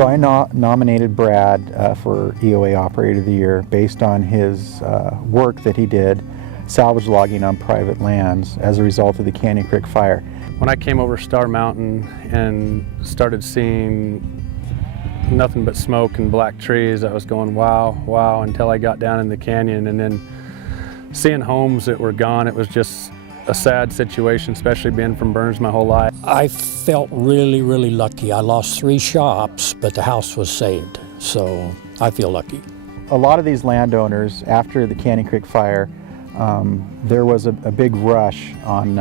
So I nominated Brad for EOA Operator of the Year based on his work that he did salvage logging on private lands as a result of the Canyon Creek fire. When I came over Star Mountain and started seeing nothing but smoke and black trees, I was going wow, wow, until I got down in the canyon, and then seeing homes that were gone, it was just a sad situation, especially being from Burns my whole life. I felt really, really lucky. I lost 3 shops, but the house was saved, so I feel lucky. A lot of these landowners, after the Canyon Creek fire, there was a big rush on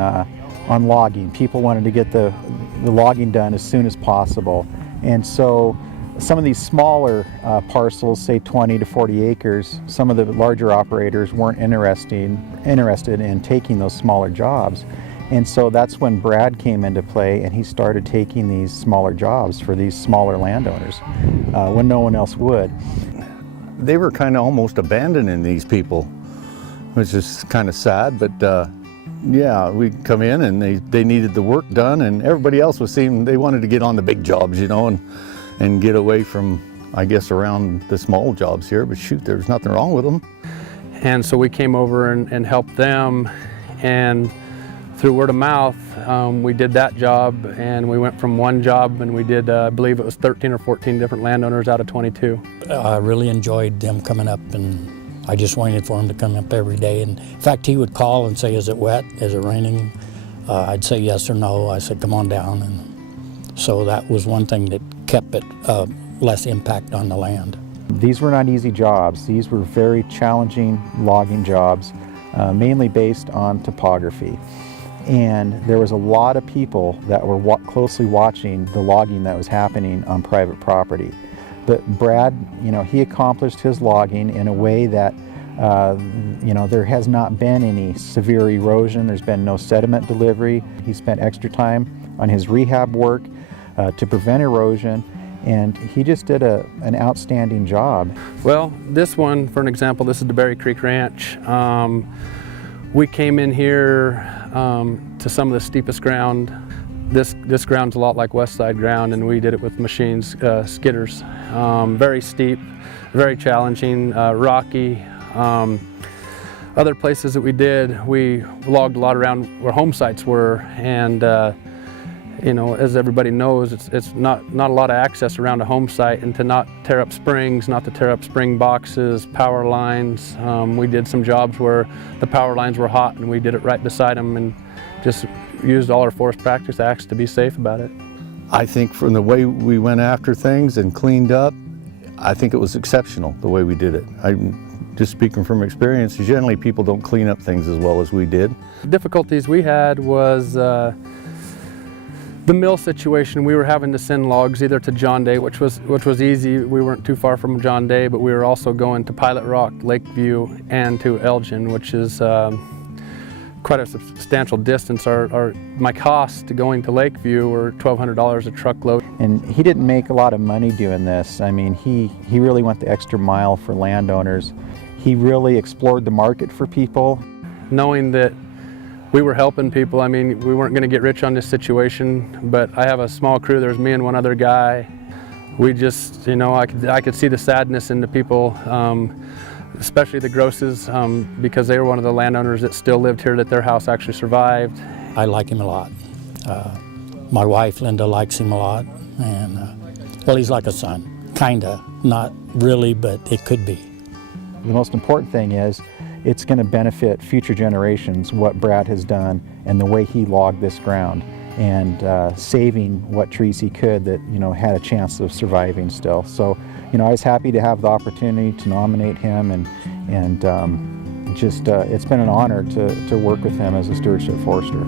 logging. People wanted to get the logging done as soon as possible, and so some of these smaller parcels, say 20 to 40 acres, some of the larger operators weren't interested in taking those smaller jobs. And so that's when Brad came into play, and he started taking these smaller jobs for these smaller landowners when no one else would. They were kind of almost abandoning these people, which is kind of sad, but yeah, we'd come in and they needed the work done, and everybody else was seeing they wanted to get on the big jobs, you know, and get away from, I guess, around the small jobs here, but shoot, there's nothing wrong with them. And so we came over and helped them, and through word of mouth, we did that job, and we went from one job and we did, I believe it was 13 or 14 different landowners out of 22. I really enjoyed them coming up, and I just waited for them to come up every day. And in fact, he would call and say, is it wet, is it raining? I'd say yes or no. I said, come on down. And so that was one thing that kept it less impact on the land. These were not easy jobs. These were very challenging logging jobs, mainly based on topography. And there was a lot of people that were closely watching the logging that was happening on private property. But Brad, you know, he accomplished his logging in a way that, you know, there has not been any severe erosion. There's been no sediment delivery. He spent extra time on his rehab work to prevent erosion, and he just did an outstanding job. Well, this one, for an example, this is the Berry Creek Ranch. We came in here to some of the steepest ground. This ground's a lot like West Side ground, and we did it with machines, skidders. Very steep, very challenging, rocky. Other places that we did, we logged a lot around where home sites were, and you know, as everybody knows, it's not a lot of access around a home site, and to not tear up springs, not to tear up spring boxes, power lines. We did some jobs where the power lines were hot, and we did it right beside them, and just used all our forest practice acts to be safe about it. I think from the way we went after things and cleaned up, I think it was exceptional the way we did it. I'm just speaking from experience, generally people don't clean up things as well as we did. The difficulties we had was the mill situation. We were having to send logs either to John Day, which was easy. We weren't too far from John Day, but we were also going to Pilot Rock, Lakeview, and to Elgin, which is quite a substantial distance. My costs to going to Lakeview were $1,200 a truckload. And he didn't make a lot of money doing this. I mean, he really went the extra mile for landowners. He really explored the market for people. Knowing that we were helping people, I mean, we weren't going to get rich on this situation, but I have a small crew. There's me and one other guy. We just, you know, I could see the sadness in the people, especially the Grosses, because they were one of the landowners that still lived here, that their house actually survived. I like him a lot. My wife, Linda, likes him a lot, and well, he's like a son, kinda, not really, but it could be. The most important thing is it's going to benefit future generations what Brad has done and the way he logged this ground, and saving what trees he could that, you know, had a chance of surviving still. So, you know, I was happy to have the opportunity to nominate him, and just it's been an honor to work with him as a stewardship forester.